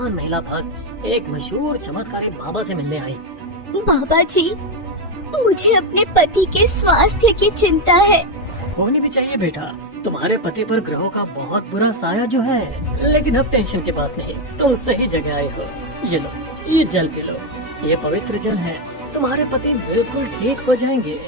अनजान महिला भक्त एक मशहूर चमत्कारी बाबा से मिलने आई। बाबा जी, मुझे अपने पति के स्वास्थ्य की चिंता है। होनी भी चाहिए बेटा, तुम्हारे पति पर ग्रहों का बहुत बुरा साया जो है, लेकिन अब टेंशन की बात नहीं, तुम सही जगह आए हो। ये लो, ये जल पी लो, ये पवित्र जल है, तुम्हारे पति बिल्कुल ठीक हो जाएंगे।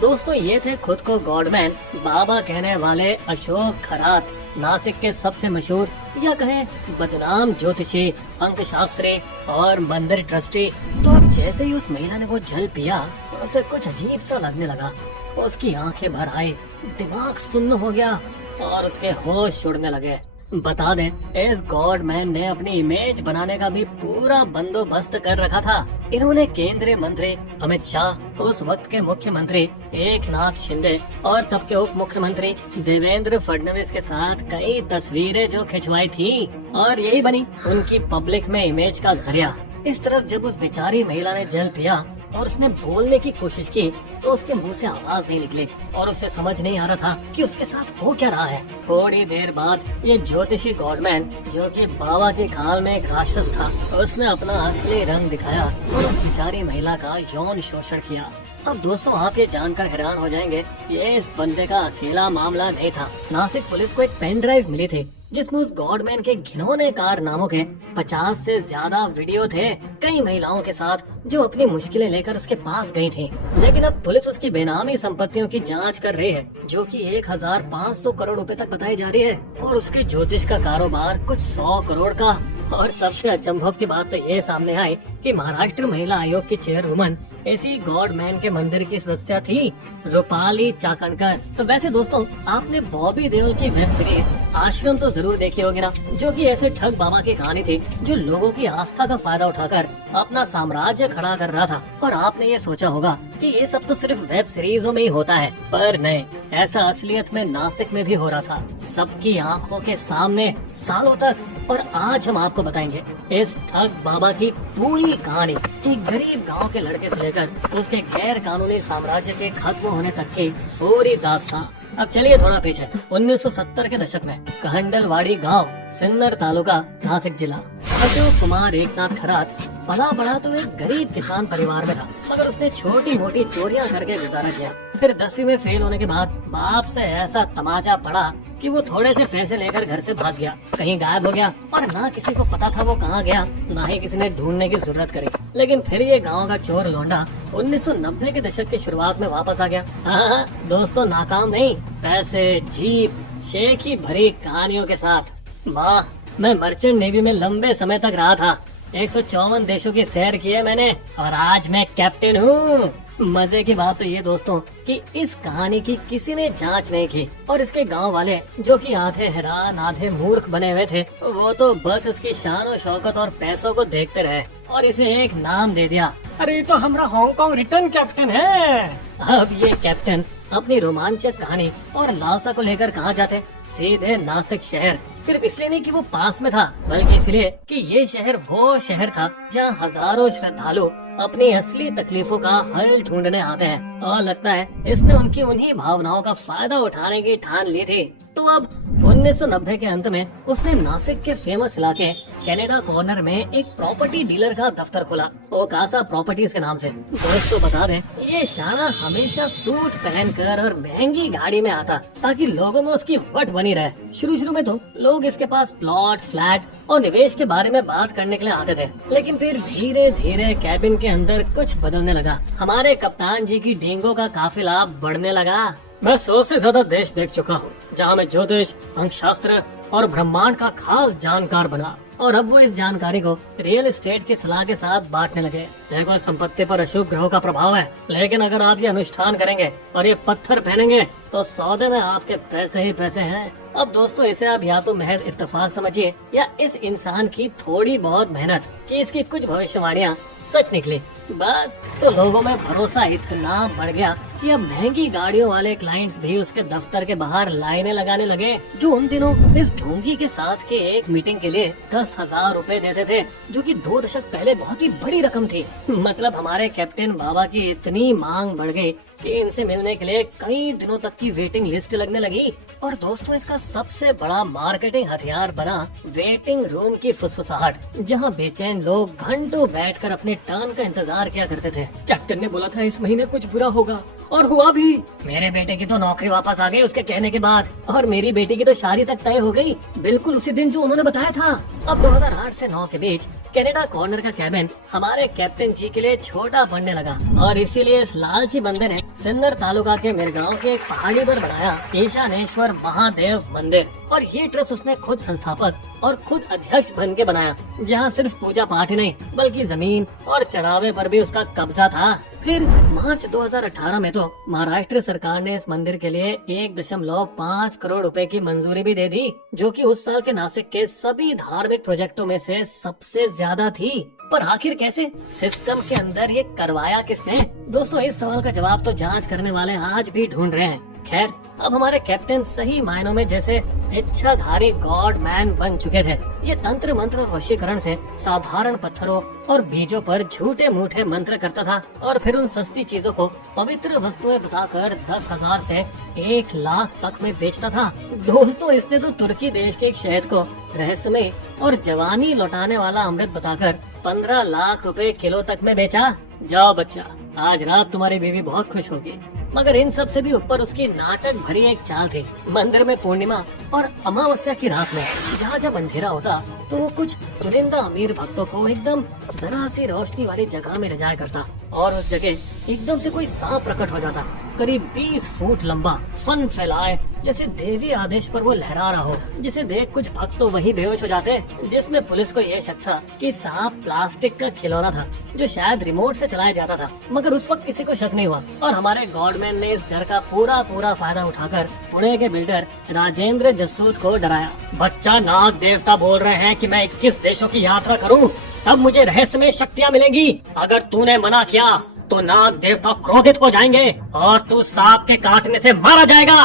दोस्तों, ये थे खुद को गॉडमैन बाबा कहने वाले अशोक खरात, नासिक के सबसे मशहूर या कहें बदनाम ज्योतिषी, अंक शास्त्री और मंदिर ट्रस्टी। तो अब जैसे ही उस महिला ने वो जल पिया, उसे कुछ अजीब सा लगने लगा। उसकी आंखें भर आई, दिमाग सुन्न हो गया और उसके होश उड़ने लगे। बता दें, इस गॉडमैन ने अपनी इमेज बनाने का भी पूरा बंदोबस्त कर रखा था। इन्होंने केंद्रीय मंत्री अमित शाह, उस वक्त के मुख्यमंत्री एकनाथ शिंदे और तब के उप मुख्यमंत्री देवेंद्र फडणवीस के साथ कई तस्वीरें जो खिंचवाई थी और यही बनी उनकी पब्लिक में इमेज का जरिया। इस तरफ जब उस बेचारी महिला ने जल पिया और उसने बोलने की कोशिश की तो उसके मुंह से आवाज नहीं निकली और उसे समझ नहीं आ रहा था कि उसके साथ हो क्या रहा है। थोड़ी देर बाद ये ज्योतिषी गॉडमैन, जो कि बाबा के खाल में एक राक्षस था, उसने अपना असली रंग दिखाया और उस बेचारी महिला का यौन शोषण किया। अब दोस्तों, आप ये जानकर हैरान हो जाएंगे, ये इस बंदे का अकेला मामला नहीं था। नासिक पुलिस को एक पेन ड्राइव मिली थी जिसमें उस गॉडमैन के घिनौने कारनामों के 50 से ज्यादा वीडियो थे, कई महिलाओं के साथ जो अपनी मुश्किलें लेकर उसके पास गई थी। लेकिन अब पुलिस उसकी बेनामी संपत्तियों की जांच कर रही है, जो कि 1500 करोड़ रुपए तक बताई जा रही है, और उसके ज्योतिष का कारोबार कुछ 100 करोड़ का। और सबसे अचंभव की बात तो ये सामने आई कि महाराष्ट्र महिला आयोग की चेयरवुमन इसी गॉडमैन के मंदिर की सदस्य थी, रूपाली चाकणकर। तो वैसे दोस्तों, आपने बॉबी देओल की वेब सीरीज आश्रम तो जरूर देखी होगी ना, जो कि ऐसे ठग बाबा की कहानी थी जो लोगों की आस्था का फायदा उठाकर अपना साम्राज्य खड़ा कर रहा था। और आपने ये सोचा होगा कि ये सब तो सिर्फ वेब सीरीजों में ही होता है, पर नहीं, ऐसा असलियत में नासिक में भी हो रहा था, सबकी आंखों के सामने सालों तक। और आज हम आपको बताएंगे इस ठग बाबा की पूरी कहानी, एक गरीब गांव के लड़के से लेकर उसके गैर कानूनी साम्राज्य के खत्म होने तक की पूरी दास्तां। अब चलिए थोड़ा पीछे, 1970 के दशक में कहंडलवाड़ी गांव, सिन्नर तालुका, नासिक जिला। अशोक कुमार एकनाथ खरात पला बड़ा तो एक गरीब किसान परिवार में था, मगर उसने छोटी मोटी चोरियां करके गुजारा किया। फिर 10वीं में फेल होने के बाद बाप से ऐसा तमाचा पड़ा कि वो थोड़े से पैसे लेकर घर से भाग गया, कहीं गायब हो गया और ना किसी को पता था वो कहाँ गया, ना ही किसी ने ढूंढने की जरूरत करी। लेकिन फिर ये गांव का चोर लौंडा 1990 के दशक की शुरुआत में वापस आ गया। हाँ दोस्तों, नाकाम नहीं, पैसे, जीप, शेखी भरी कहानियों के साथ। माँ, मैं मर्चेंट नेवी में लंबे समय तक रहा था, 154 देशों की सैर की है मैंने और आज मैं कैप्टन हूँ। मजे की बात तो ये दोस्तों कि इस कहानी की किसी ने जांच नहीं की और इसके गांव वाले, जो कि आधे हैरान आधे मूर्ख बने हुए थे, वो तो बस इसकी शान और शौकत और पैसों को देखते रहे और इसे एक नाम दे दिया, अरे ये तो हमारा हांगकांग रिटर्न कैप्टन है। अब ये कैप्टन अपनी रोमांचक कहानी और लालसा को लेकर कहाँ जाते, सीधे नासिक शहर। सिर्फ इसलिए नहीं कि वो पास में था, बल्कि इसलिए कि ये शहर वो शहर था जहाँ हजारों श्रद्धालु अपनी असली तकलीफों का हल ढूंढने आते हैं। और लगता है इसने उनकी उन्हीं भावनाओं का फायदा उठाने की ठान ली थी। तो अब 1990 के अंत में उसने नासिक के फेमस इलाके कनाडा कॉर्नर में एक प्रॉपर्टी डीलर का दफ्तर खोला, ओकासा प्रॉपर्टीज के नाम से। दोस्तों बता दें, ये शाना हमेशा सूट पहनकर और महंगी गाड़ी में आता ताकि लोगों में उसकी वट बनी रहे। शुरू में तो लोग इसके पास प्लॉट, फ्लैट और निवेश के बारे में बात करने के लिए आते थे, लेकिन फिर धीरे धीरे कैबिन के अंदर कुछ बदलने लगा। हमारे कप्तान जी की डेंगू का काफिला बढ़ने लगा। मैं 100 से ज्यादा देश देख चुका हूँ जहाँ मैं ज्योतिष, अंकशास्त्र और ब्रह्मांड का खास जानकार बना, और अब वो इस जानकारी को रियल एस्टेट की सलाह के साथ बांटने लगे। देखो, संपत्ति पर अशुभ ग्रहों का प्रभाव है, लेकिन अगर आप ये अनुष्ठान करेंगे और ये पत्थर पहनेंगे तो सौदे में आपके पैसे ही पैसे हैं। अब दोस्तों, इसे आप या तो महज इत्तेफाक समझिए या इस इंसान की थोड़ी बहुत मेहनत कि इसकी कुछ भविष्यवाणियाँ सच निकली। बस तो लोगों में भरोसा इतना बढ़ गया कि अब महंगी गाड़ियों वाले क्लाइंट्स भी उसके दफ्तर के बाहर लाइनें लगाने लगे, जो उन दिनों इस ढोंगी के साथ के एक मीटिंग के लिए 10,000 रुपए देते थे, जो कि 2 दशक पहले बहुत ही बड़ी रकम थी। मतलब हमारे कैप्टन बाबा की इतनी मांग बढ़ गई कि इनसे मिलने के लिए कई दिनों तक की वेटिंग लिस्ट लगने लगी। और दोस्तों इसका सबसे बड़ा मार्केटिंग हथियार बना वेटिंग रूम की फुसफुसाहट, जहां बेचैन लोग घंटों बैठकर अपने टर्न का इंतजार किया करते थे। कैप्टन ने बोला था इस महीने कुछ बुरा होगा, और हुआ भी। मेरे बेटे की तो नौकरी वापस आ गई उसके कहने के बाद, और मेरी बेटी की तो शादी तक तय हो गई, बिल्कुल उसी दिन जो उन्होंने बताया था। अब 2008 से 9 के बीच कनाडा कॉर्नर का कैबिन हमारे कैप्टन जी के लिए छोटा पड़ने लगा, और इसीलिए इस लालची बंदे ने सिन्नर तालुका के मिरगांव के एक पहाड़ी पर बनाया ईशानेश्वर महादेव मंदिर। और ये ट्रस्ट उसने खुद संस्थापक और खुद अध्यक्ष बन के बनाया, जहाँ सिर्फ पूजा पाठ ही नहीं बल्कि जमीन और चढ़ावे पर भी उसका कब्जा था। फिर मार्च 2018 में तो महाराष्ट्र सरकार ने इस मंदिर के लिए 1.5 करोड़ रुपए की मंजूरी भी दे दी, जो कि उस साल के नासिक के सभी धार्मिक प्रोजेक्टों में से सबसे ज्यादा थी। पर आखिर कैसे, सिस्टम के अंदर ये करवाया किसने? दोस्तों इस सवाल का जवाब तो जांच करने वाले आज भी ढूंढ रहे हैं। खैर, अब हमारे कैप्टन सही मायनों में जैसे इच्छाधारी गॉड मैन बन चुके थे। ये तंत्र मंत्र और वशीकरण से साधारण पत्थरों और बीजों पर झूठे मूठे मंत्र करता था, और फिर उन सस्ती चीजों को पवित्र वस्तुएं बताकर 10,000 से 1 लाख तक में बेचता था। दोस्तों इसने तो तुर्की देश के एक शहद को रहस्यमय और जवानी लौटाने वाला अमृत बताकर 15 लाख रुपए किलो तक में बेचा। जाओ बच्चा, आज रात तुम्हारी बीवी बहुत खुश होगी। मगर इन सब से भी ऊपर उसकी नाटक भरी एक चाल थी। मंदिर में पूर्णिमा और अमावस्या की रात में जहाँ जब अंधेरा होता तो वो कुछ चुनिंदा अमीर भक्तों को एकदम जरा सी रोशनी वाली जगह में ले जाया करता, और उस जगह एकदम से कोई सांप प्रकट हो जाता, करीब 20 फुट लंबा, फन फैलाए जैसे देवी आदेश पर वो लहरा रहा हो, जिसे देख कुछ भक्त तो वही बेहोश हो जाते, जिसमें पुलिस को यह शक था कि सांप प्लास्टिक का खिलौना था जो शायद रिमोट से चलाया जाता था। मगर उस वक्त किसी को शक नहीं हुआ, और हमारे गॉडमैन ने इस डर का पूरा फायदा उठाकर पुणे के बिल्डर राजेंद्र जसूत को डराया। बच्चा, नाग देवता बोल रहे हैं कि मैं 21 देशों की यात्रा करूं, तब मुझे रहस्यमय शक्तियां मिलेंगी। अगर तूने मना किया तो नाग देवता क्रोधित हो जाएंगे और तू सांप के काटने से मारा जाएगा।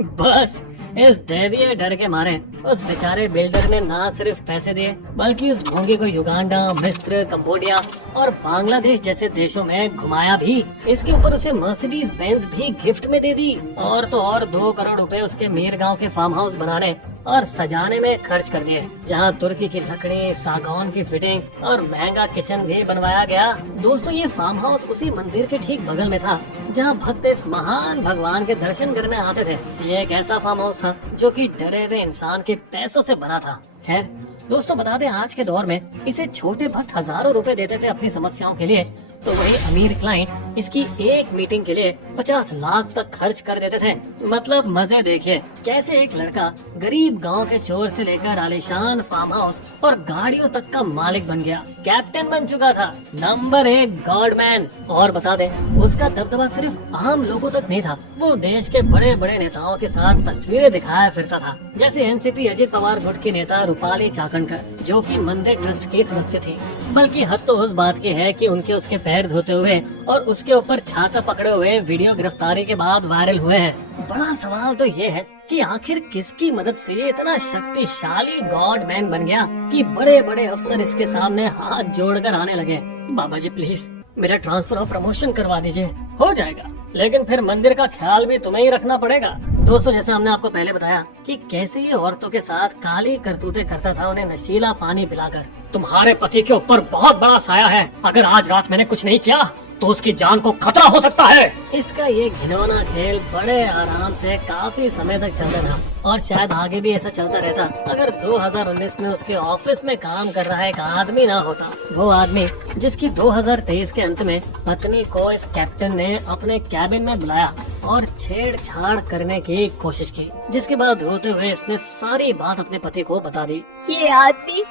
बस इस दैवीय डर के मारे उस बेचारे बिल्डर ने ना सिर्फ पैसे दिए बल्कि उस ढोंगी को युगांडा, मिस्र, कंबोडिया और बांग्लादेश जैसे देशों में घुमाया भी। इसके ऊपर उसे मर्सिडीज बेंज भी गिफ्ट में दे दी, और तो और 2 करोड़ रुपए उसके मीरगांव के फार्म हाउस बनाने और सजाने में खर्च कर दिए, जहाँ तुर्की की लकड़ी, सागौन की फिटिंग और महंगा किचन भी बनवाया गया। दोस्तों ये फार्म हाउस उसी मंदिर के ठीक बगल में था, जहाँ भक्त इस महान भगवान के दर्शन करने आते थे। ये एक ऐसा फार्म हाउस था जो कि डरे हुए इंसान के पैसों से बना था। खैर दोस्तों, बता दें आज के दौर में इसे छोटे भक्त हजारों रुपए देते थे अपनी समस्याओं के लिए, तो वही अमीर क्लाइंट इसकी एक मीटिंग के लिए 50 लाख तक खर्च कर देते थे। मतलब मजे देखिए, कैसे एक लड़का गरीब गांव के चोर से लेकर आलीशान फार्म हाउस और गाड़ियों तक का मालिक बन गया, कैप्टन बन चुका था, नंबर 1 गॉडमैन। और बता दें उसका दबदबा सिर्फ आम लोगों तक नहीं था, वो देश के बड़े बड़े नेताओं के साथ तस्वीरें दिखाया फिरता था, जैसे एनसीपी अजित पवार गुट की नेता रूपाली चाकणकर, जो कि मंदिर ट्रस्ट की सदस्य थी। बल्कि हद तो उस बात की है कि उनके उसके पैर धोते हुए और उसके ऊपर छाता पकड़े हुए वीडियो गिरफ्तारी के बाद वायरल हुए हैं। बड़ा सवाल तो ये है कि आखिर किसकी मदद से ये इतना शक्तिशाली गॉडमैन बन गया कि बड़े बड़े अफसर इसके सामने हाथ जोड़कर आने लगे। बाबा जी प्लीज मेरा ट्रांसफर और प्रमोशन करवा दीजिए। हो जाएगा, लेकिन फिर मंदिर का ख्याल भी तुम्हें ही रखना पड़ेगा। दोस्तों जैसे हमने आपको पहले बताया कि कैसे ये औरतों के साथ काली करतूतें करता था, उन्हें नशीला पानी पिलाकर। तुम्हारे पति के ऊपर बहुत बड़ा साया है, अगर आज रात मैंने कुछ नहीं किया तो उसकी जान को खतरा हो सकता है। इसका ये घिनौना खेल बड़े आराम से काफी समय तक चलता था, और शायद आगे भी ऐसा चलता रहता अगर 2019 में उसके ऑफिस में काम कर रहा एक आदमी ना होता। वो आदमी जिसकी 2023 के अंत में पत्नी को इस कैप्टन ने अपने कैबिन में बुलाया और छेड़छाड़ करने की कोशिश की, जिसके बाद रोते हुए इसने सारी बात अपने पति को बता दी। ये आदमी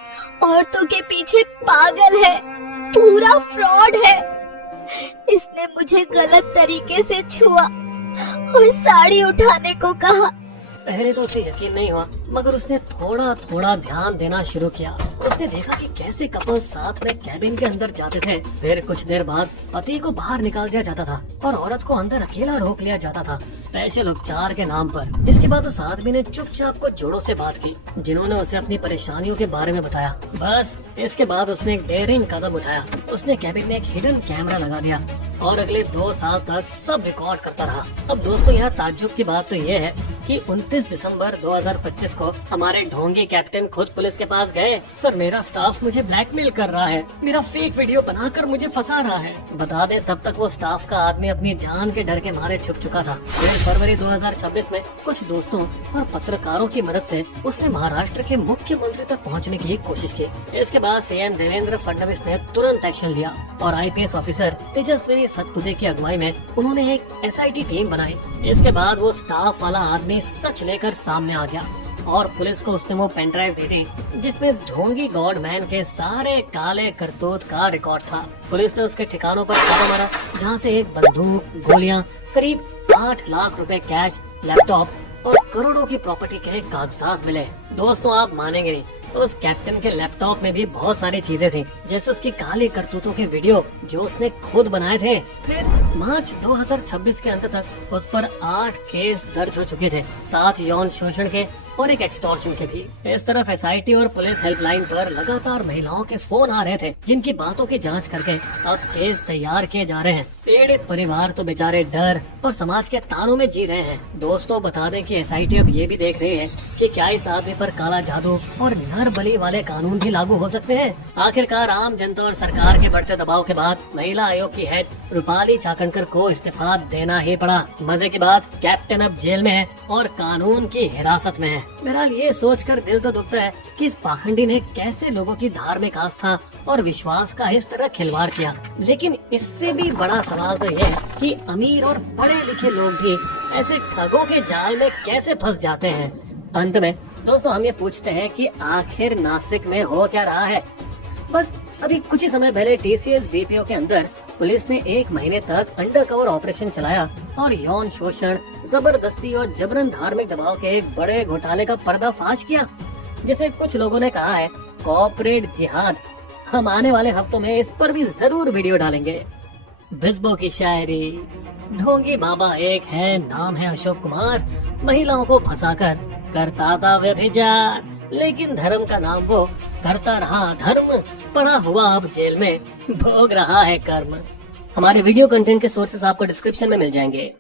औरतों के पीछे पागल है, पूरा फ्रॉड है। इसने मुझे गलत तरीके से छुआ और साड़ी उठाने को कहा। पहले तो उसे यकीन नहीं हुआ, मगर उसने थोड़ा थोड़ा ध्यान देना शुरू किया। उसने देखा कि कैसे कपल साथ में कैबिन के अंदर जाते थे, फिर कुछ देर बाद पति को बाहर निकाल दिया जाता था और औरत को अंदर अकेला रोक लिया जाता था, स्पेशल उपचार के नाम पर। इसके बाद उस आदमी ने चुपचाप कुछ जोड़ों से बात की, जिन्होंने उसे अपनी परेशानियों के बारे में बताया। बस इसके बाद उसने एक डेयरिंग कदम उठाया। उसने कैबिन में एक हिडन कैमरा लगा दिया और अगले 2 साल तक सब रिकॉर्ड करता रहा। अब दोस्तों यहाँ ताज्जुब की बात तो ये है कि 29 दिसंबर 2025 को हमारे ढोंगी कैप्टन खुद पुलिस के पास गए। सर मेरा स्टाफ मुझे ब्लैकमेल कर रहा है, मेरा फेक वीडियो बनाकर मुझे फंसा रहा है। बता दे तब तक वो स्टाफ का आदमी अपनी जान के डर के मारे छुप चुका था। फिर फरवरी 2026 में कुछ दोस्तों और पत्रकारों की मदद से उसने महाराष्ट्र के मुख्यमंत्री तक पहुंचने की कोशिश की। इसके बाद सीएम देवेंद्र फडणवीस ने तुरंत एक्शन लिया और आईपीएस ऑफिसर तेजस्वी सतपुते की अगुवाई में उन्होंने एक एसआईटी टीम बनाई। इसके बाद वो स्टाफ वाला आदमी सच लेकर सामने आ गया और पुलिस को उसने वो पेन ड्राइव दे दी जिसमें इस ढोंगी गॉड मैन के सारे काले करतूत का रिकॉर्ड था। पुलिस ने उसके ठिकानों पर छापा मारा जहाँ से एक बंदूक, गोलियां, करीब 8 लाख रुपए कैश, लैपटॉप और करोड़ों की प्रॉपर्टी के कागजात मिले। दोस्तों आप मानेंगे नहीं, उस कैप्टन के लैपटॉप में भी बहुत सारी चीजें थी, जैसे उसकी काली करतूतों के वीडियो जो उसने खुद बनाए थे। फिर मार्च 2026 के अंत तक उस पर 8 केस दर्ज हो चुके थे, 7 यौन शोषण के और एक एक्सटॉर्शन के भी। इस तरफ एसआईटी और पुलिस हेल्पलाइन पर लगातार महिलाओं के फोन आ रहे थे जिनकी बातों की जांच करके अब केस तैयार किए जा रहे हैं। पीड़ित परिवार तो बेचारे डर और समाज के तानों में जी रहे हैं। दोस्तों बता दें कि एसआईटी अब ये भी देख रही है कि क्या इस आदमी पर काला जादू और नर बलि वाले कानून भी लागू हो सकते हैं। आखिरकार आम जनता और सरकार के बढ़ते दबाव के बाद महिला आयोग की हेड रूपाली चाकणकर को इस्तीफा देना ही पड़ा। मजे की बात, कैप्टन अब जेल में है और कानून की हिरासत में है। बहरहाल ये सोचकर दिल तो दुखता है कि इस पाखंडी ने कैसे लोगों की धार्मिक आस्था और विश्वास का इस तरह खिलवाड़ किया। लेकिन इससे भी बड़ा सवाल तो ये है कि अमीर और पढ़े लिखे लोग भी ऐसे ठगों के जाल में कैसे फंस जाते हैं। अंत में दोस्तों हम ये पूछते हैं कि आखिर नासिक में हो क्या रहा है। बस अभी कुछ ही समय पहले टीसीएस बीपीओ के अंदर पुलिस ने 1 महीने तक अंडरकवर ऑपरेशन चलाया और यौन शोषण, जबरदस्ती और जबरन धार्मिक दबाव के एक बड़े घोटाले का पर्दाफाश किया, जिसे कुछ लोगों ने कहा है कॉर्पोरेट जिहाद। हम आने वाले हफ्तों में इस पर भी जरूर वीडियो डालेंगे। बिस्बो की शायरी, ढोंगी बाबा एक है, नाम है अशोक कुमार, महिलाओं को फंसाकर करता था व्यभिचार, लेकिन धर्म का नाम वो करता रहा धर्म, पड़ा हुआ अब जेल में भोग रहा है कर्म। हमारे वीडियो कंटेंट के सोर्सेस आपको डिस्क्रिप्शन में मिल जाएंगे।